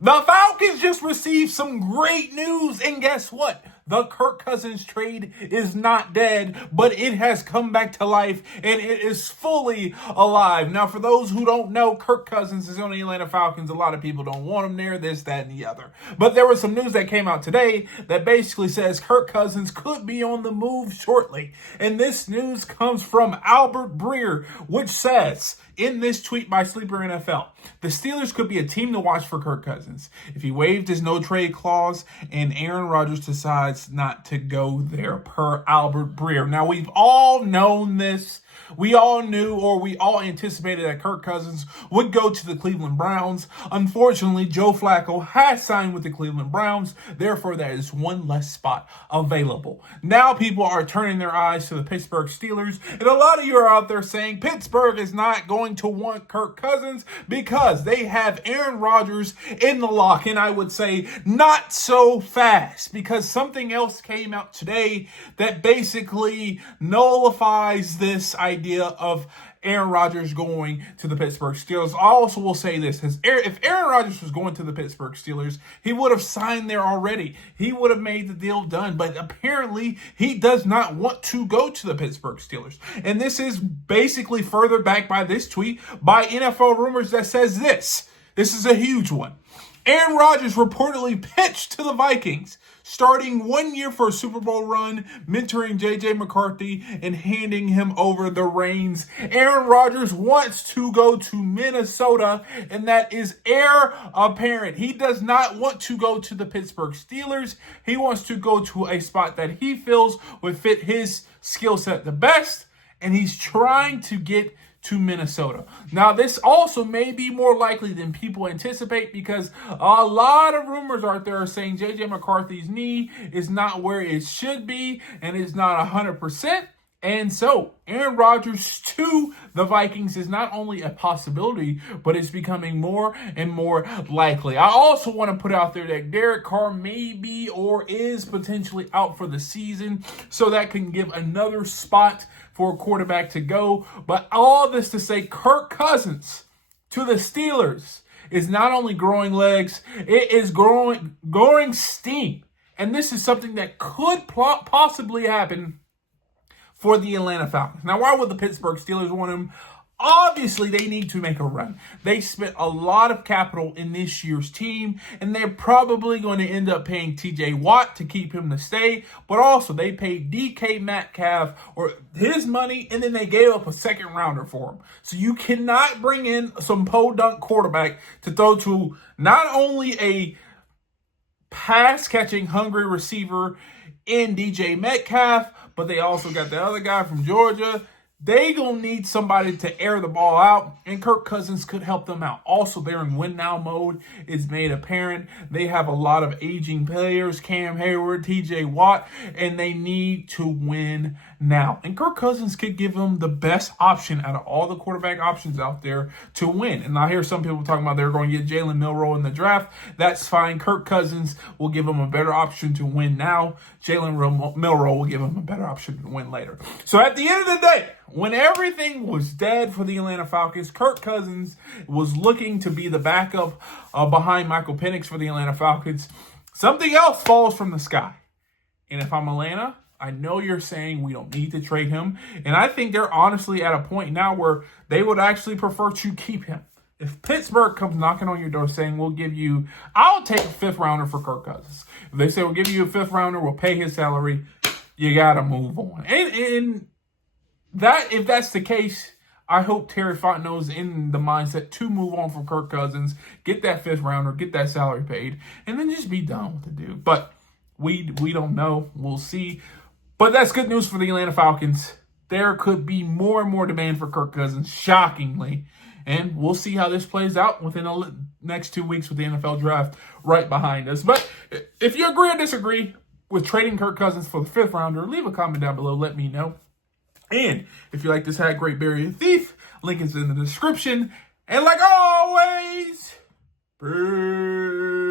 The Falcons just received some great news, and guess what? The Kirk Cousins trade is not dead, but it has come back to life, and it is fully alive. Now, for those who don't know, Kirk Cousins is on the Atlanta Falcons. A lot of people don't want him there, this, that, and the other. But there was some news that came out today that basically says Kirk Cousins could be on the move shortly. And this news comes from Albert Breer, which says, in this tweet by Sleeper NFL, the Steelers could be a team to watch for Kirk Cousins if he waived his no-trade clause and Aaron Rodgers decides not to go there, per Albert Breer. Now, we've all known this. We all knew, or we all anticipated, that Kirk Cousins would go to the Cleveland Browns. Unfortunately, Joe Flacco has signed with the Cleveland Browns. Therefore, there is one less spot available. Now people are turning their eyes to the Pittsburgh Steelers. And a lot of you are out there saying Pittsburgh is not going to want Kirk Cousins because they have Aaron Rodgers in the lock. And I would say not so fast, because something else came out today that basically nullifies this idea of Aaron Rodgers going to the Pittsburgh Steelers. I also will say this, if Aaron Rodgers was going to the Pittsburgh Steelers, he would have signed there already. He would have made the deal done, but apparently he does not want to go to the Pittsburgh Steelers. And this is basically further backed by this tweet by NFL Rumors that says this. This is a huge one. Aaron Rodgers reportedly pitched to the Vikings, starting 1 year for a Super Bowl run, mentoring J.J. McCarthy, and handing him over the reins. Aaron Rodgers wants to go to Minnesota, and that is heir apparent. He does not want to go to the Pittsburgh Steelers. He wants to go to a spot that he feels would fit his skill set the best, and he's trying to get to Minnesota. Now, this also may be more likely than people anticipate, because a lot of rumors out there are saying J.J. McCarthy's knee is not where it should be and is not 100%. And so, Aaron Rodgers to the Vikings is not only a possibility, but it's becoming more and more likely. I also want to put out there that Derek Carr may be or is potentially out for the season, so that can give another spot for a quarterback to go. But all this to say, Kirk Cousins to the Steelers is not only growing legs, it is growing steam. And this is something that could possibly happen for the Atlanta Falcons. Now, why would the Pittsburgh Steelers want him? Obviously, they need to make a run. They spent a lot of capital in this year's team, and they're probably going to end up paying TJ Watt to keep him to stay. But also, they paid DK Metcalf or his money, and then they gave up a second rounder for him. So you cannot bring in some podunk quarterback to throw to not only a pass-catching, hungry receiver in DJ Metcalf, but they also got the other guy from Georgia. They gonna need somebody to air the ball out, and Kirk Cousins could help them out. Also, they're in win now mode. It's made apparent. They have a lot of aging players, Cam Hayward, TJ Watt, and they need to win now. And Kirk Cousins could give them the best option out of all the quarterback options out there to win. And I hear some people talking about they're going to get Jalen Milroe in the draft. That's fine. Kirk Cousins will give them a better option to win now. Jalen Milroe will give them a better option to win later. So at the end of the day, when everything was dead for the Atlanta Falcons, Kirk Cousins was looking to be the backup behind Michael Penix for the Atlanta Falcons. Something else falls from the sky. And if I'm Atlanta, I know you're saying we don't need to trade him. And I think they're honestly at a point now where they would actually prefer to keep him. If Pittsburgh comes knocking on your door saying, I'll take a fifth rounder for Kirk Cousins. If they say, we'll give you a fifth rounder, we'll pay his salary, you got to move on. And that, if that's the case, I hope Terry Fontenot's in the mindset to move on from Kirk Cousins, get that fifth rounder, get that salary paid, and then just be done with the dude. But we don't know. We'll see. But that's good news for the Atlanta Falcons. There could be more and more demand for Kirk Cousins, shockingly. And we'll see how this plays out within the next 2 weeks with the NFL draft right behind us. But if you agree or disagree with trading Kirk Cousins for the fifth rounder, leave a comment down below. Let me know. And if you like this hat, Great Barrier Thief, link is in the description. And like always, peace.